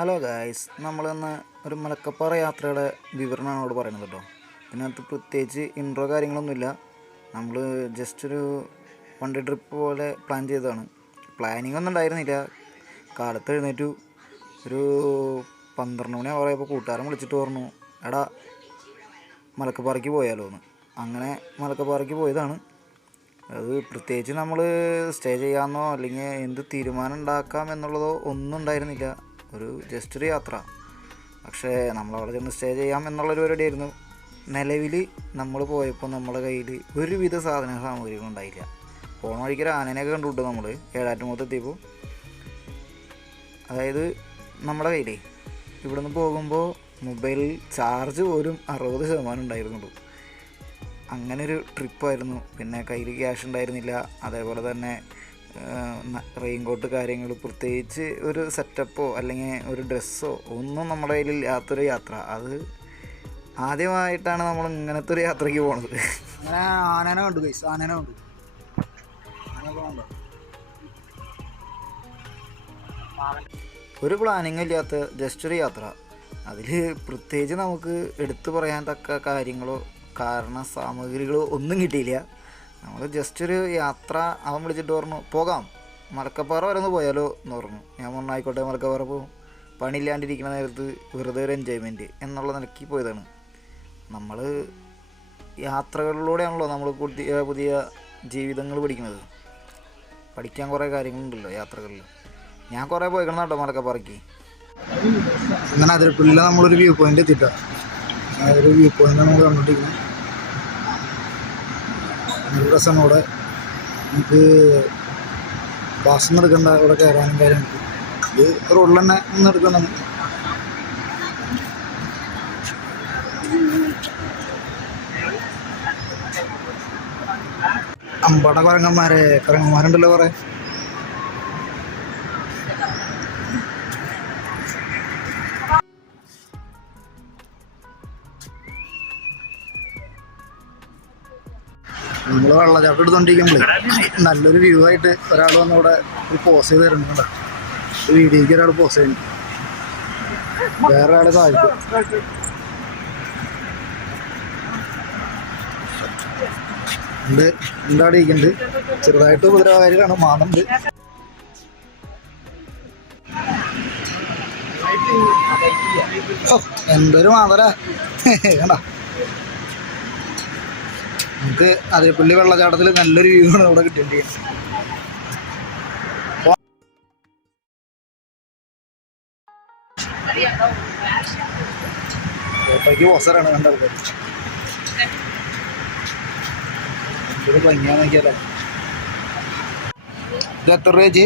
Hello guys, നമ്മളിന്ന് ഒരു മലക്കപ്പാറ യാത്രയുടെ വിവരണമാണ് ഇവിടെ പറയുന്നത് കേട്ടോ. ഇതിനകത്ത് പ്രത്യേകിച്ച് ഇൻട്രോ കാര്യങ്ങളൊന്നുമില്ല. നമ്മൾ ജസ്റ്റ് ഒരു വൺ ഡേ ട്രിപ്പ് പോലെ പ്ലാൻ ചെയ്തതാണ്. പ്ലാനിങ് ഒന്നും ഉണ്ടായിരുന്നില്ല. കാലത്ത് എഴുന്നേറ്റു ഒരു 12 മണി ആയപ്പോൾ കൂട്ടുകാരൻ വിളിച്ചിട്ട് പറഞ്ഞു, എടാ മലക്കപ്പാറയ്ക്ക് പോയാലോ എന്ന്. അങ്ങനെ മലക്കപ്പാറയ്ക്ക് പോയതാണ്. അത് പ്രത്യേകിച്ച് നമ്മൾ സ്റ്റേ ചെയ്യാമെന്നോ അല്ലെങ്കിൽ എന്ത് തീരുമാനം ഉണ്ടാക്കാം എന്നുള്ളതോ ഒന്നും ഉണ്ടായിരുന്നില്ല. ജസ്റ്റ് ഒരു യാത്ര. പക്ഷേ നമ്മളവിടെ ചെന്ന് സ്റ്റേ ചെയ്യാം എന്നുള്ളൊരു പരിപാടിയായിരുന്നു. നിലവിൽ നമ്മൾ പോയപ്പോൾ നമ്മുടെ കയ്യിൽ ഒരുവിധ സാമഗ്രികളുണ്ടായില്ല. പോണ വഴിക്കൊരു ആനേനെയൊക്കെ കണ്ടുവിട്ടു നമ്മൾ ഏഴാറ്റുമുഖത്ത് എത്തിയപ്പോൾ. അതായത് നമ്മുടെ കയ്യിൽ ഇവിടെ നിന്ന് പോകുമ്പോൾ മൊബൈലിൽ ചാർജ് പോലും 60% ഉണ്ടായിരുന്നുള്ളൂ. അങ്ങനൊരു ട്രിപ്പായിരുന്നു. പിന്നെ കയ്യിൽ ക്യാഷ് ഉണ്ടായിരുന്നില്ല. അതേപോലെ തന്നെ റെയിൻകോട്ട് കാര്യങ്ങൾ, പ്രത്യേകിച്ച് ഒരു സെറ്റപ്പോ അല്ലെങ്കിൽ ഒരു ഡ്രസ്സോ ഒന്നും നമ്മുടെ കയ്യിലില്ലാത്തൊരു യാത്ര. അത് ആദ്യമായിട്ടാണ് നമ്മൾ ഇങ്ങനത്തെ ഒരു യാത്രയ്ക്ക് പോണത്. അങ്ങനെ ആനനെ കണ്ടു ഗൈസ്, ആനനെ കണ്ടു. ഒരു പ്ലാനിങ് ഇല്ലാത്ത ജസ്റ്റ് ഒരു യാത്ര. അതിൽ പ്രത്യേകിച്ച് നമുക്ക് എടുത്തു പറയാൻ തക്ക കാര്യങ്ങളോ സാമഗ്രികളോ ഒന്നും കിട്ടിയില്ല. നമ്മൾ ജസ്റ്റ് ഒരു യാത്ര. അവൻ വിളിച്ചിട്ട് പറഞ്ഞു, പോകാം മലക്കപ്പാറ വരെ ഒന്ന് പോയാലോ എന്ന് പറഞ്ഞു. ഞാൻ പറഞ്ഞു ആയിക്കോട്ടെ, മലക്കപ്പാറ പോകും. പണിയില്ലാണ്ടിരിക്കുന്ന നേരത്ത് വെറുതെ ഒരു എൻജോയ്മെൻറ്റ് എന്നുള്ള നിലയ്ക്ക് പോയതാണ്. നമ്മൾ യാത്രകളിലൂടെയാണല്ലോ നമ്മൾ പുതിയ ജീവിതങ്ങൾ പഠിക്കുന്നത്. പഠിക്കാൻ കുറേ കാര്യങ്ങളുണ്ടല്ലോ യാത്രകളിൽ. ഞാൻ കുറേ പോയിക്കണം കേട്ടോ മലക്കപ്പാറയ്ക്ക്. അങ്ങനെ അതിരപ്പള്ളിയിൽ നമ്മളൊരു വ്യൂ പോയിൻ്റ് എത്തിയിട്ടാണ്. ഒരു വ്യൂ പോയിൻ്റ് നമ്മൾ കണ്ടുകൊണ്ടിരിക്കുന്നത്. നല്ല രസമാണ്. അവിടെ നമുക്ക് ബസ്സൊന്നും എടുക്കണ്ട, ഇവിടെ കയറാനും കാര്യങ്ങൾ. ഇത് റോഡിൽ തന്നെ ഒന്നും എടുക്കണം. അമ്പട കുരങ്ങന്മാരുണ്ടല്ലോ കുറേ. നമ്മൾ വെള്ളച്ചാട്ടം എടുത്തോണ്ടിരിക്കുമ്പോഴേ നല്ലൊരു വ്യൂ ആയിട്ട് ഒരാൾ വന്ന് ഇവിടെ ഒരു പോസ് ചെയ്ത് തരുന്നുണ്ട്. വീഡിയോയ്ക്ക് ഒരാൾ പോസ് ചെയ്യുന്നു, വേറെ ഒരാൾ താഴ്ത്തു. എന്താടെ ഇരിക്കുന്നുണ്ട്, ചെറുതായിട്ട് ഉപദ്രവകാരികളാണ്, മാന്നുണ്ട്. എന്തൊരു മാതര കണ്ട. നമുക്ക് അതിരപ്പള്ളി വെള്ളച്ചാട്ടത്തിൽ നല്ലൊരു വ്യൂ ആണ് ഇവിടെ കിട്ടിയിട്ടുണ്ട്. ഫോട്ടോയ്ക്ക് പോസറാണ് കണ്ട ആൾക്കാർ. എന്തൊരു ഭംഗിയാന്ന് നോക്കിയാലേ. ഇത് എത്ര രൂപ ചേച്ചി?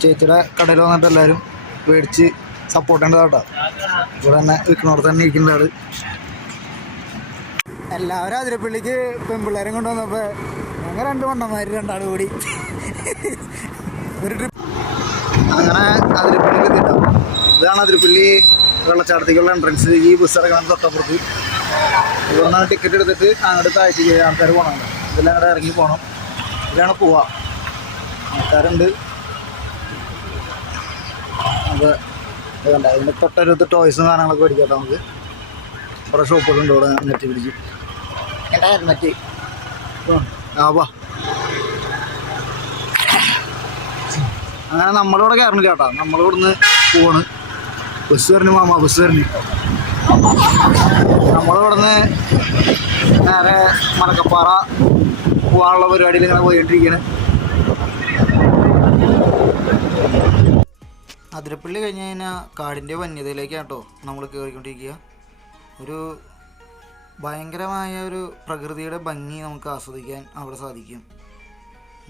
ചേച്ചിയുടെ കടയിൽ വന്നിട്ട് എല്ലാവരും മേടിച്ച് സപ്പോർട്ട് ചെയ്യേണ്ടതാട്ടോ. ഇവിടെ തന്നെ വിൽക്കുന്നിടത്ത് തന്നെ ഇരിക്കുന്ന ആള്. എല്ലാവരും അതിരപ്പള്ളിക്ക് പെൺപിള്ളേരെ കൊണ്ടുവന്നപ്പോൾ ഞങ്ങൾ 2 മണ്ടന്മാർ രണ്ടാൾ കൂടി ഒരു ട്രിപ്പ്. അങ്ങനെ അതിരപ്പള്ളിയിൽ എത്തിയിട്ടോ. ഇതാണ് അതിരപ്പള്ളി വെള്ളച്ചാട്ടത്തേക്കുള്ള എൻട്രൻസ്. ഈ ബസ് ഇറങ്ങണം തൊട്ടപ്പുറത്ത്. ഇവിടെ നിന്ന് ടിക്കറ്റ് എടുത്തിട്ട് അങ്ങോട്ട് താഴ്ച ആൾക്കാർ പോകണം. ഇതെല്ലാം അങ്ങോട്ട് ഇറങ്ങി പോകണം. ഇതിലാണ് പോവാ. ആൾക്കാരുണ്ട്. അത് കണ്ട അതിൻ്റെ തൊട്ടടുത്ത് ടോയ്സും സാധനങ്ങളൊക്കെ മേടിക്കാട്ടോ. നമുക്ക് കുറേ ഷോപ്പുകളുണ്ട് ഇവിടെ. നെറ്റ് പിടിച്ച് നെറ്റ് വാ. അങ്ങനെ നമ്മളിവിടെ കയറണില്ല കേട്ടോ. നമ്മളിവിടുന്ന് പോവാണ്. ബസ് വരണു മാമ, ബസ് വരണു. നമ്മളിവിടുന്ന് നേരെ മലക്കപ്പാറ പോകാനുള്ള പരിപാടിയിൽ ഇങ്ങനെ പോയിക്കൊണ്ടിരിക്കുകയാണ്. അതിരപ്പള്ളി കഴിഞ്ഞ് കഴിഞ്ഞാൽ കാടിൻ്റെ വന്യതയിലേക്കാണ് കേട്ടോ നമ്മൾ കയറിക്കൊണ്ടിരിക്കുക. ഒരു ഭയങ്കരമായ ഒരു പ്രകൃതിയുടെ ഭംഗി നമുക്ക് ആസ്വദിക്കാൻ അവിടെ സാധിക്കും.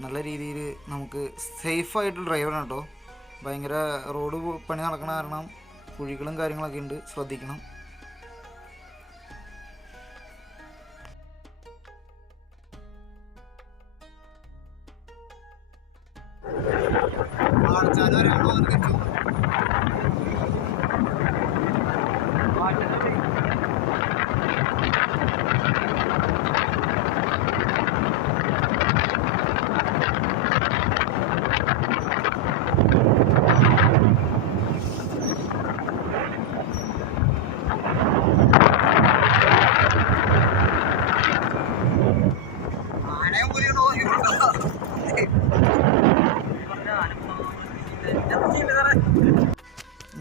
നല്ല രീതിയിൽ നമുക്ക് സേഫായിട്ട് ഡ്രൈവ് ചെയ്യണം കേട്ടോ. ഭയങ്കര റോഡ് പണി നടക്കണ കാരണം കുഴികളും കാര്യങ്ങളൊക്കെ ഉണ്ട്, ശ്രദ്ധിക്കണം.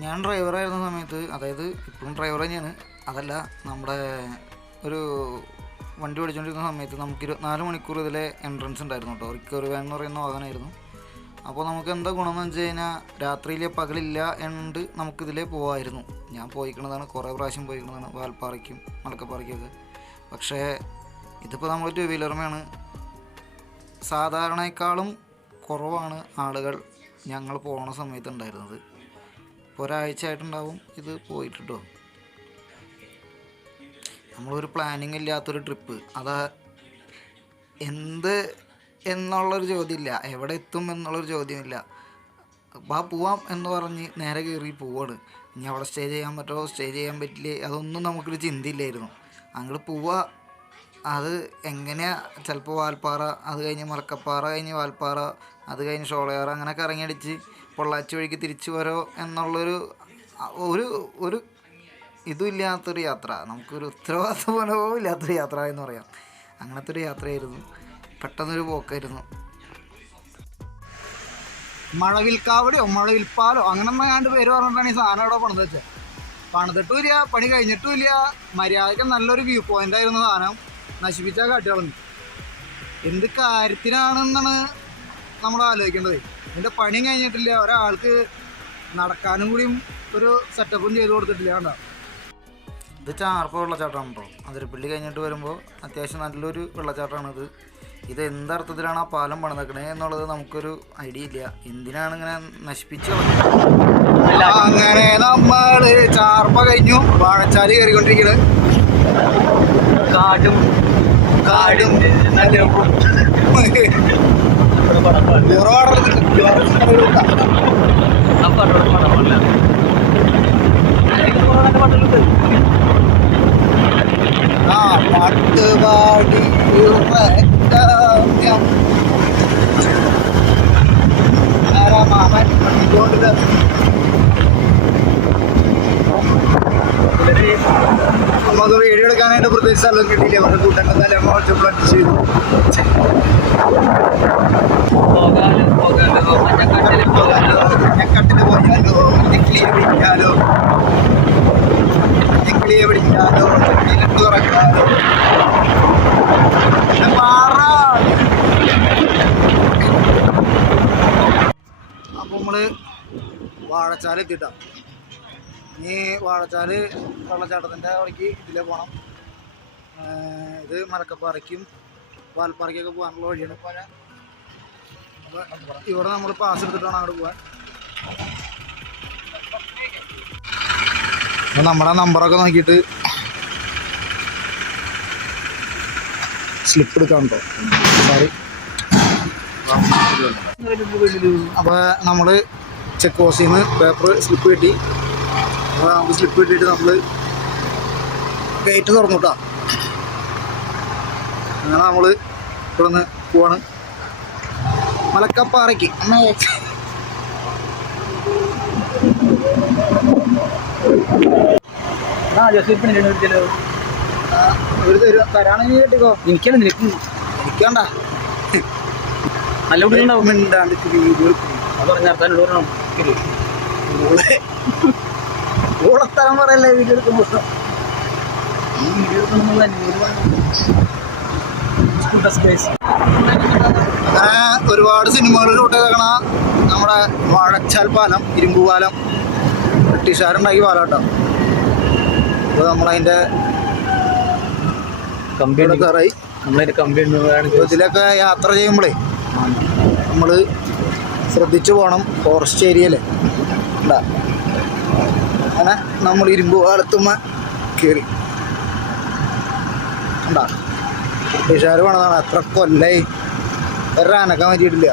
ഞാൻ ഡ്രൈവറായിരുന്ന സമയത്ത്, അതായത് ഇപ്പോഴും ഡ്രൈവർ തന്നെയാണ്, അതല്ല നമ്മുടെ ഒരു വണ്ടി ഓടിച്ചുകൊണ്ടിരുന്ന സമയത്ത് നമുക്ക് 24 മണിക്കൂർ ഇതിലെ എൻട്രൻസ് ഉണ്ടായിരുന്നു കേട്ടോ. റിക്കവറി വാൻ എന്ന് പറയുന്ന വാഹനമായിരുന്നു. അപ്പോൾ നമുക്ക് എന്താ ഗുണമെന്ന് വെച്ച് കഴിഞ്ഞാൽ രാത്രിയിൽ പകലില്ല എണ്ട് നമുക്കിതിലേ പോകാമായിരുന്നു. ഞാൻ പോയിക്കുന്നതാണ്, കുറേ പ്രാവശ്യം പോയിക്കുന്നതാണ്, വാൽപ്പാറയ്ക്കും മലക്കപ്പാറയ്ക്കൊക്കെ. പക്ഷേ ഇതിപ്പോൾ നമ്മൾ 2 വീലറുമാണ്. സാധാരണയേക്കാളും കുറവാണ് ആളുകൾ ഞങ്ങൾ പോണ സമയത്ത് ഉണ്ടായിരുന്നത്. ഇപ്പോൾ ഒരാഴ്ച ആയിട്ടുണ്ടാവും ഇത് പോയിട്ടോ. നമ്മളൊരു പ്ലാനിങ് ഇല്ലാത്തൊരു ട്രിപ്പ്, അതാ എന്ത് എന്നുള്ളൊരു ചോദ്യമില്ല, എവിടെ എത്തും എന്നുള്ളൊരു ചോദ്യമില്ല. പോവാം എന്ന് പറഞ്ഞ് നേരെ കയറി പോവാണ്. ഇനി അവിടെ സ്റ്റേ ചെയ്യാൻ പറ്റുമോ, സ്റ്റേ ചെയ്യാൻ പറ്റില്ലേ, അതൊന്നും നമുക്കൊരു ചിന്തയില്ലായിരുന്നു. അങ്ങോട്ട് പോവുക, അത് എങ്ങനെയാണ്, ചിലപ്പോൾ വാൽപ്പാറ, അത് കഴിഞ്ഞ് മലക്കപ്പാറ, കഴിഞ്ഞ് വാൽപ്പാറ, അത് കഴിഞ്ഞ് ഷോളയാറ്, അങ്ങനെയൊക്കെ ഇറങ്ങിയടിച്ച് പൊള്ളാച്ചി വഴിക്ക് തിരിച്ചു വരോ എന്നുള്ളൊരു ഒരു ഇതും ഇല്ലാത്തൊരു യാത്ര, നമുക്കൊരു ഉത്തരവാദിത്വമോ ഇല്ലാത്തൊരു യാത്ര എന്ന് പറയാം. അങ്ങനത്തെ ഒരു യാത്രയായിരുന്നു, പെട്ടെന്നൊരു പോക്കായിരുന്നു. മഴവിൽക്കാവടിയോ മഴവിൽപ്പാലോ അങ്ങനെ കണ്ട് പേര് പറഞ്ഞിട്ടാണ് ഈ സാധനം അവിടെ പണിത് വെച്ചത്. പണിതിട്ടും ഇല്ല, പണി കഴിഞ്ഞിട്ടും ഇല്ല. മര്യാദയ്ക്ക് നല്ലൊരു വ്യൂ പോയിന്റ് ആയിരുന്നു. സാധനം നശിപ്പിച്ചാൽ കാട്ടികളഞ്ഞു. എന്ത് കാര്യത്തിനാണെന്നാണ് നമ്മൾ ആലോചിക്കേണ്ടത്. ഇതിൻ്റെ പണിയും കഴിഞ്ഞിട്ടില്ല, ഒരാൾക്ക് നടക്കാനും കൂടിയും ഒരു സെറ്റപ്പും ചെയ്ത് കൊടുത്തിട്ടില്ല. കണ്ടോ, ഇത് ചാർപ്പ വെള്ളച്ചാട്ടമാണ് കേട്ടോ. അതിരപ്പള്ളി കഴിഞ്ഞിട്ട് വരുമ്പോൾ അത്യാവശ്യം നല്ലൊരു വെള്ളച്ചാട്ടമാണിത്. ഇത് എന്തർത്ഥത്തിലാണ് ആ പാലം പണിതേക്കണേ എന്നുള്ളത് നമുക്കൊരു ഐഡിയ ഇല്ല. എന്തിനാണ് ഇങ്ങനെ നശിപ്പിച്ചു. അങ്ങനെ നമ്മൾ ചാർപ്പ കഴിഞ്ഞു, വാഴച്ചാല് കയറിക്കൊണ്ടിരിക്കുന്നത്. കാടും കാടും പാട്ടുപാടി മാമൻ പഠിച്ചുകൊണ്ട് നമുക്ക് വീഡിയോ എടുക്കാനായിട്ട് പ്രത്യേകിച്ച് സ്ഥലം കിട്ടിയില്ല. അവരുടെ കൂട്ടങ്ങൾ നല്ല മോശം ചെയ്തു. മഞ്ഞക്കട്ടിന് പോയാലോ, മഞ്ഞക്കിളിയെ പിടിക്കാലോ, മഞ്ഞക്കിളിയെ പിടിക്കാലോ, ഇലട്ട് തുറക്കാലോ. അപ്പോൾ നമ്മള് വാഴച്ചാൽ എത്തിയിട്ടാ. ഇനി വാഴച്ചാല് വെള്ളച്ചാട്ടത്തിൻ്റെ അവിടേക്ക് ഇതിലേ പോകണം. ഇത് മലക്കപ്പാറയ്ക്കും വാൽപ്പാറയ്ക്കൊക്കെ പോകാനുള്ള വഴിയാണ്. അപ്പോൾ ഇവിടെ നമ്മൾ പാസ് എടുത്തിട്ട് വേണം അങ്ങോട്ട് പോകാൻ. അപ്പോൾ നമ്മുടെ നമ്പറൊക്കെ നോക്കിയിട്ട് സ്ലിപ്പ് എടുക്കാനുണ്ടോ, സോറി. അപ്പോൾ നമ്മൾ ചെക്ക് പോസ്റ്റിൽ നിന്ന് പേപ്പർ സ്ലിപ്പ് കിട്ടി. അപ്പോൾ നമുക്ക് സ്ലിപ്പ് കിട്ടിയിട്ട് നമ്മൾ ഗേറ്റ് തുറന്നു കേട്ടോ. അങ്ങനെ നമ്മൾ ഇവിടെ നിന്ന് പോവാണ് മലക്കപ്പാറയ്ക്ക്. ഒരു തരാണെങ്കിൽ കേട്ടിക്കോ. എനിക്കല്ല, നിനക്ക് എനിക്കണ്ട. നല്ല മിണ്ടാണ്ട് ഊളത്തരം പറയല്ലേ വീഡിയോ എടുക്കുമ്പോൾ. അങ്ങനെ ഒരുപാട് സിനിമകൾ ഷൂട്ട് ചെയ്തേക്കണ നമ്മുടെ വാഴച്ചാൽ പാലം, ഇരുമ്പ് പാലം, ബ്രിട്ടീഷുകാരുണ്ടാക്കി പാലം കേട്ടോ. അപ്പോൾ നമ്മളതിൻ്റെ കമ്പിയായി ഇതിലൊക്കെ യാത്ര ചെയ്യുമ്പോഴേ നമ്മൾ ശ്രദ്ധിച്ചു പോകണം. ഫോറസ്റ്റ് ഏരിയയിലെ ഉണ്ടാ. അങ്ങനെ നമ്മൾ ഇരുമ്പ് പാലത്തുമ്മ കയറി ഉണ്ടാ. ബ്രിട്ടീഷുകാർ പണിതാണ്, എത്ര കൊല്ലായി, വേറെ അനക്കാൻ പറ്റിയിട്ടില്ല.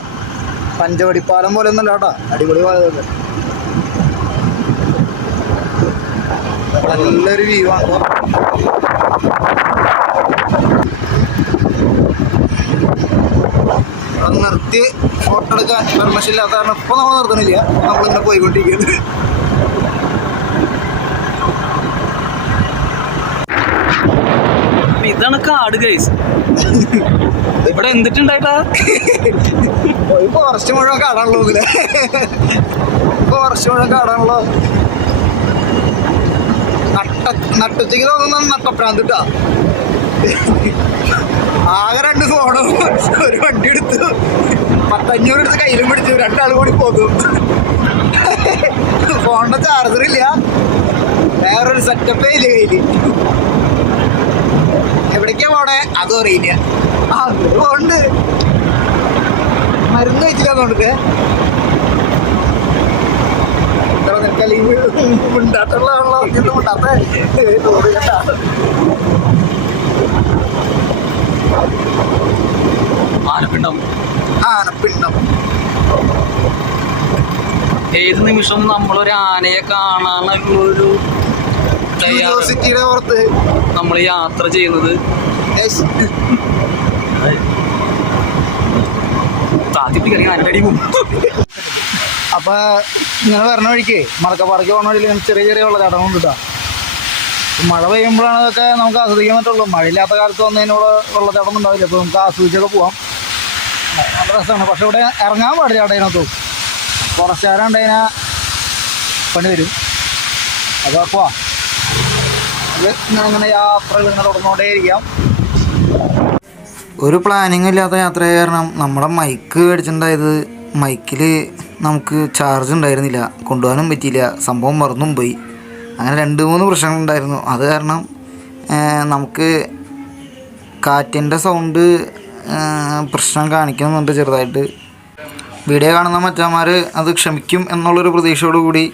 പഞ്ചവടിപ്പാലം പോലെ ഒന്നുമല്ല കേട്ടോ, അടിപൊളി പാലമല്ലേ. നല്ലൊരു വ്യൂ ആണ്. അത് നിർത്തി ഫോട്ടോ എടുക്കാൻ പെർമിഷൻ ഇല്ലാത്ത കാരണം ഇപ്പോൾ നമ്മൾ നിർത്തണില്ല, നമ്മളിങ്ങനെ പോയിക്കൊണ്ടിരിക്കുന്നത്. ഇതാണ് കാട് ഗൈസ്. ഇവിടെ എന്തിട്ടുണ്ടായിട്ടാ ഫോറസ്റ്റ് മുഴുവൻ കാടാണല്ലോ. ഇതില് ഫോറസ്റ്റ് മുഴുവൻ കാടാണല്ലോ. നട്ടുച്ചയ്ക്ക് തോന്നുന്ന നട്ടപ്രാന്ത് കിട്ടാ. ആകെ 2 ഫോണും ഒരു വണ്ടി എടുത്തു, 1,500 എടുത്ത് കയ്യിലും പിടിച്ചു, 2 ആൾ കൂടി പോകും. ഫോണിന്റെ ചാർജറില്ല, വേറൊരു സെറ്റപ്പേ ഇല്ല കയ്യില്. എവിടേക്കാ പോണേ അതും അറിയില്ല. പോണ്ട് മരുന്ന് വെച്ചില്ല തോന്നിട്ട് ഇത്ര നിൽക്കല്ലെങ്കിൽ മിണ്ടാട്ടുള്ളതാണല്ലോ മിണ്ടാത്ത ആനപ്പിണ്ടം. ആനപ്പിണ്ടം. ഏത് നിമിഷവും നമ്മളൊരു ആനയെ കാണാനുള്ളൊരു ക്യൂരിയോസിറ്റിയുടെ പുറത്ത് നമ്മൾ യാത്ര ചെയ്യുന്നത്. അപ്പൊ ഇങ്ങനെ വരണ വഴിക്ക് മലക്കപ്പാറയ്ക്ക് പോകുന്ന വഴിയിൽ ഇങ്ങനെ ചെറിയ ചെറിയ വെള്ളച്ചാട്ടം കിട്ടാം. മഴ പെയ്യുമ്പോഴാണ് ഇതൊക്കെ നമുക്ക് ആസ്വദിക്കാൻ പറ്റുള്ളൂ. മഴയില്ലാത്ത കാലത്ത് വന്നതിനോട് വെള്ളച്ചാട്ടം ഉണ്ടാവില്ല. അപ്പോൾ നമുക്ക് ആസ്വദിച്ചൊക്കെ പോവാം, നല്ല രസമാണ്. പക്ഷെ ഇവിടെ ഇറങ്ങാൻ പാടില്ല ചേട്ടനകത്തു, കുറച്ചുകാരുണ്ട് അതിനാ പണി വരും. അപ്പോൾ പോവാം. ഇത് ഇങ്ങനെ യാത്രകൾ ഇങ്ങനെ തുടർന്നുകൊണ്ടേയിരിക്കാം. ഒരു പ്ലാനിങ് ഇല്ലാത്ത യാത്രയായ കാരണം നമ്മുടെ മൈക്ക് മേടിച്ചിട്ടുണ്ടായത്, മൈക്കിൽ നമുക്ക് ചാർജ് ഉണ്ടായിരുന്നില്ല, കൊണ്ടുപോകാനും പറ്റിയില്ല, സംഭവം മറന്നും പോയി. അങ്ങനെ 2-3 പ്രശ്നങ്ങളുണ്ടായിരുന്നു. അത് കാരണം നമുക്ക് കാറ്റിൻ്റെ സൗണ്ട് പ്രശ്നം കാണിക്കുന്നുണ്ട് ചെറുതായിട്ട്. വീഡിയോ കാണുന്ന മറ്റന്മാർ അത് ക്ഷമിക്കും എന്നുള്ളൊരു പ്രതീക്ഷയോടു കൂടി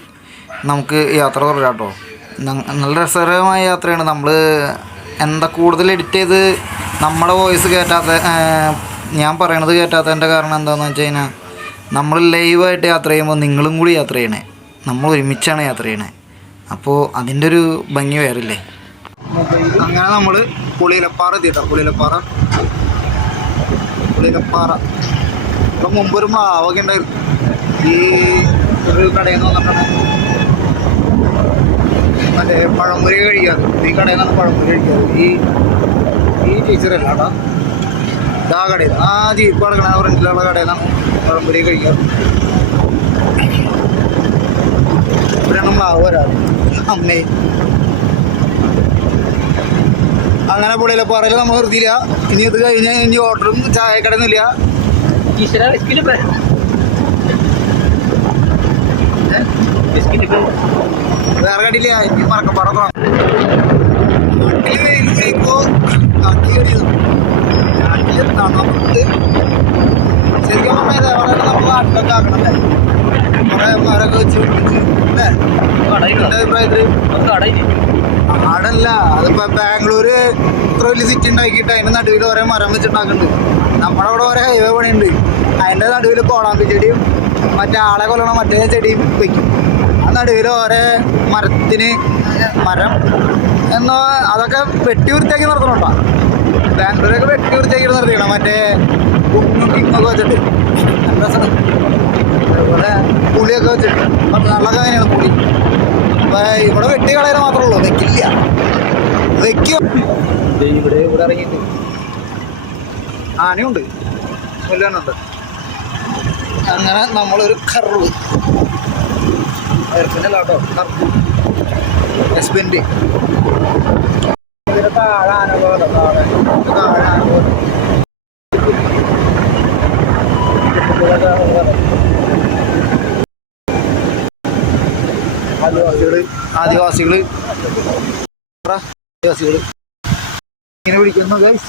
നമുക്ക് യാത്ര തുടരാം കേട്ടോ. നല്ല രസകരമായ യാത്രയാണ്. നമ്മൾ എന്താ കൂടുതൽ എഡിറ്റ് ചെയ്ത് നമ്മുടെ വോയിസ് കേട്ടാത്ത, ഞാൻ പറയണത് കേട്ടാത്തതിൻ്റെ കാരണം എന്താണെന്ന് വെച്ച് കഴിഞ്ഞാൽ, നമ്മൾ ലൈവായിട്ട് യാത്ര ചെയ്യുമ്പോൾ നിങ്ങളും കൂടി യാത്ര ചെയ്യണേ, നമ്മൾ ഒരുമിച്ചാണ് യാത്ര ചെയ്യണേ. അപ്പോൾ അതിൻ്റെ ഒരു ഭംഗി വേറില്ലേ. അങ്ങനെ നമ്മൾ പുളിയിലപ്പാറ എത്തിയിട്ടോ. പുളിയിലപ്പാറ ഇപ്പം മുമ്പൊരു മാവൊക്കെ ഉണ്ടായിരുന്നു. ഈ ഒരു കടയിൽ നിന്ന് വന്നിട്ടാണ് മറ്റേ പഴംപൊരി കഴിക്കാറ്. ഈ കടയിൽ നിന്നാണ് പഴംപൊരി കഴിക്കാറ്. ഈ ടീച്ചറല്ല കേട്ടോ, ആ കടയിൽ ആ ജീപ്പ് കിടക്കണ ഫ്രണ്ടിലുള്ള കടയിൽ നിന്നാണ് പഴംപൊരി കഴിക്കാറ്. ഇവിടെയാണ് മാവ് വരാറ് അമ്മേ. അങ്ങനെ പുളിയിലപ്പാറയിൽ നമ്മൾ നിർത്തിയില്ല. ഇനി ഇത് കഴിഞ്ഞ് ഇനി ഓർഡറും ചായക്കടയൊന്നുമില്ല. വേറെ കടിയില്ല. ഇനി മറക്കപ്പാറ നാട്ടിൽ വെയിൽ കഴിയുമ്പോൾ നാട്ടിൽ തണുത്ത് ശരിക്കും പറഞ്ഞാൽ ഇതേപോലെ നമ്മൾ നാട്ടിലൊക്കെ ആക്കണല്ലേ, കുറേ മരമൊക്കെ വെച്ച് പിടിപ്പിച്ച് അല്ലേ. എൻ്റെ അഭിപ്രായത്തിൽ ആടല്ല, അതിപ്പോൾ ബാംഗ്ലൂര് ഇത്ര വലിയ സിറ്റി ഉണ്ടാക്കിയിട്ട് അതിൻ്റെ നടുവിൽ ഓരോ മരം വെച്ചിട്ടുണ്ടാക്കുന്നുണ്ട്. നമ്മുടെ അവിടെ ഓരോ ഹൈവേ പണിയുണ്ട്, അതിൻ്റെ നടുവിൽ കോളാമ്പി ചെടിയും മറ്റേ ആളെ കൊല്ലണ മറ്റേ ചെടിയും വയ്ക്കും. ആ നടുവിൽ ഓരോ മരം എന്നോ അതൊക്കെ വെട്ടി വൃത്തിയാക്കി നിർത്തണുണ്ടോ. ബാംഗ്ലൂരൊക്കെ വെട്ടി വൃത്തിയാക്കി നിർത്തിക്കണം, മറ്റേ കിങ്ങൊക്കെ വെച്ചിട്ട് നല്ല രസമാണ്. അതുപോലെ പുളിയൊക്കെ വെച്ചിട്ട് നല്ലൊക്കെ അങ്ങനെയാണ് പുളി. അപ്പം ഇവിടെ വെട്ടി കളയാൻ മാത്രമേ ഉള്ളൂ, വെക്കില്ല. വെക്കും. ഇവിടെ ഇറങ്ങിയിട്ട് ആനയുണ്ട്, മുല്ലുണ്ട്. അങ്ങനെ നമ്മളൊരു കർവ് കേട്ടോ, കർവ് ഹസ്ബൻഡ് ഇതിന് താഴെ ആന പോലെ, താഴെ ആന പോലെ ആദിവാസികള് ഇങ്ങനെ വിളിക്കുന്നു ഗൈസ്.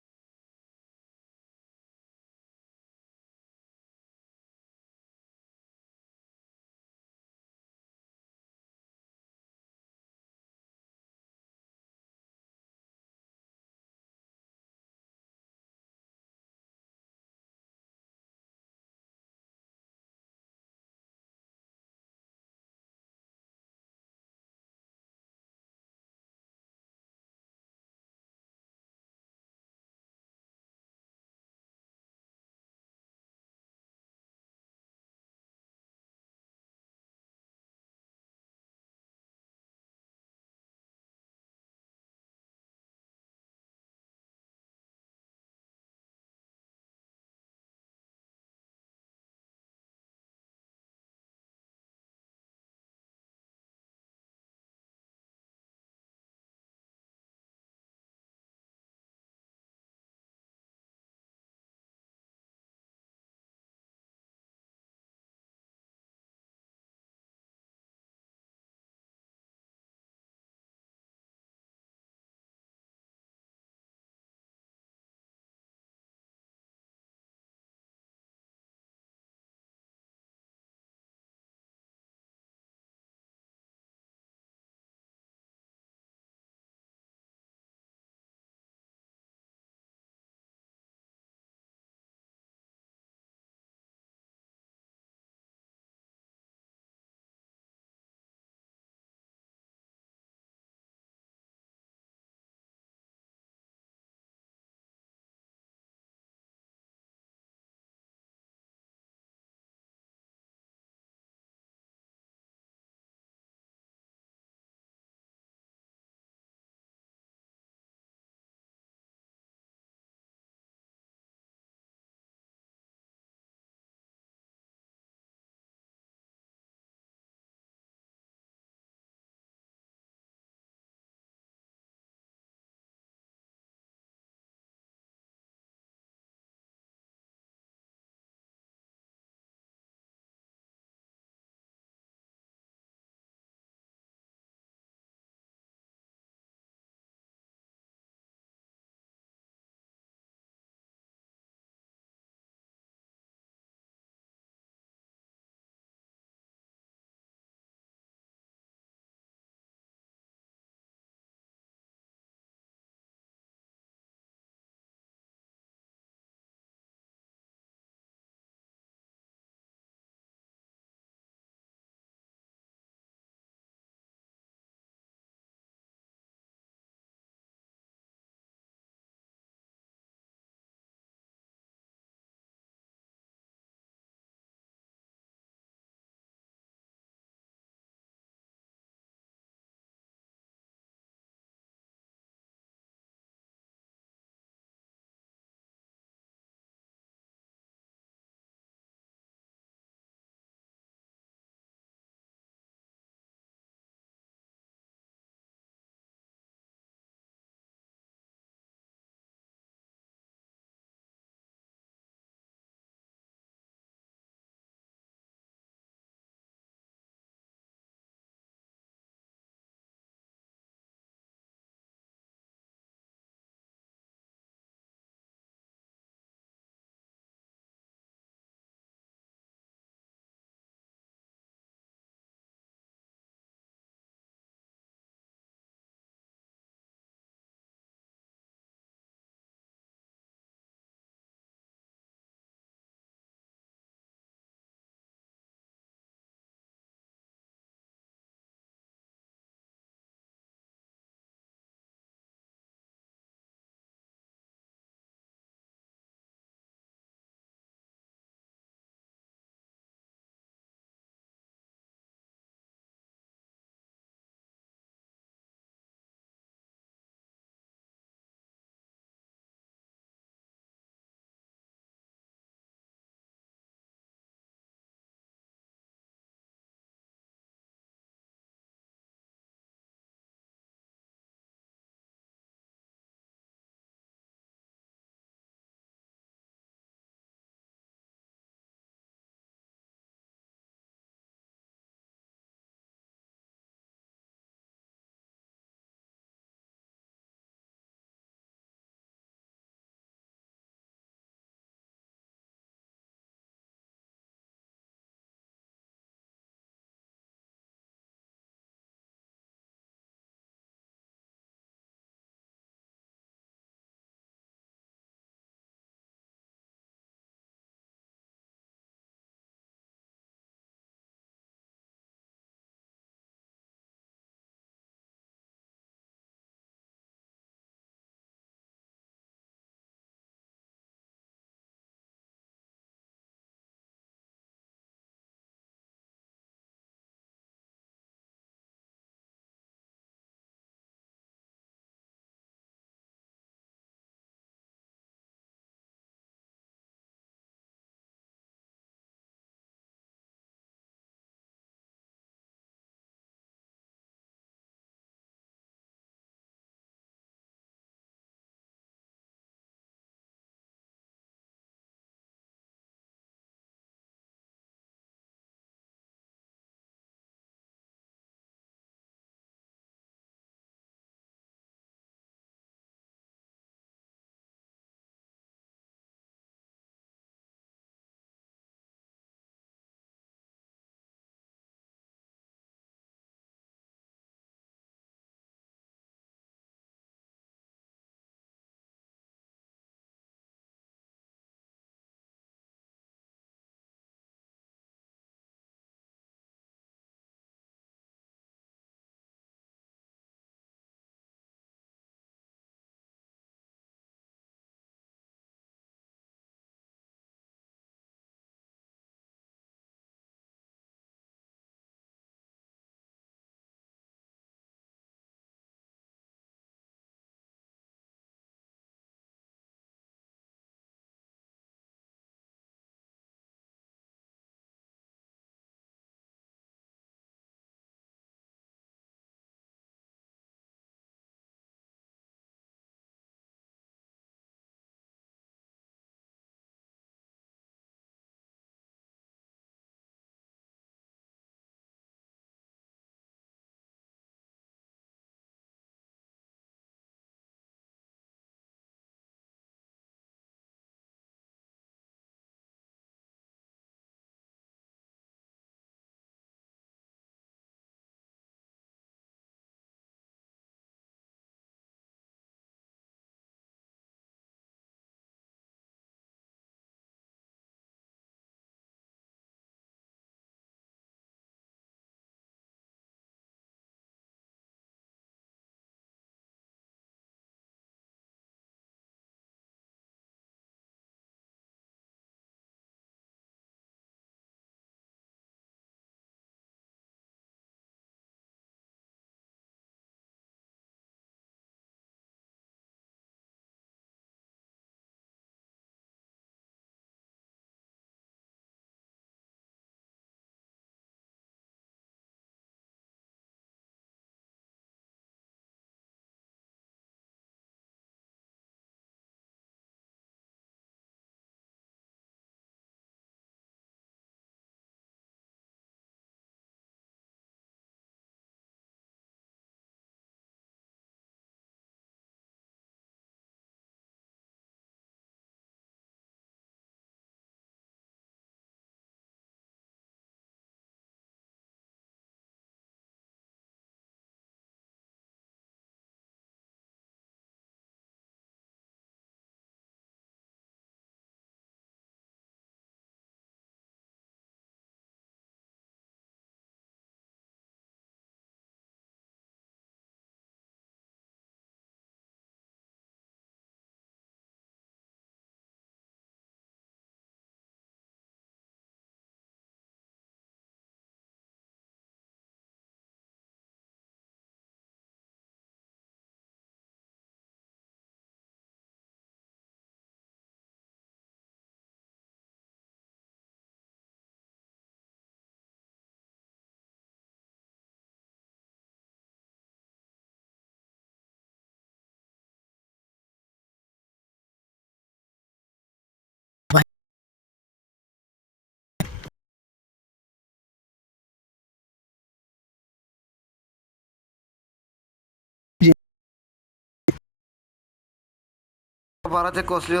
മലക്കപ്പാറ ചെക്ക് പോസ്റ്റിൽ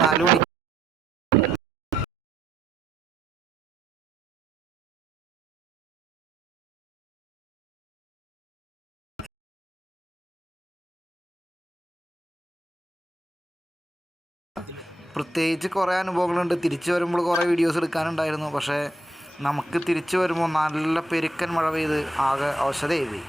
നാല് മണി പ്രത്യേകിച്ച് കുറേ അനുഭവങ്ങളുണ്ട്. തിരിച്ചു വരുമ്പോൾ കുറേ വീഡിയോസ് എടുക്കാനുണ്ടായിരുന്നു. പക്ഷേ നമുക്ക് തിരിച്ചു വരുമ്പോൾ നല്ല പെരുക്കൻ മഴ പെയ്ത് ആകെ അവശതയായി പോയി.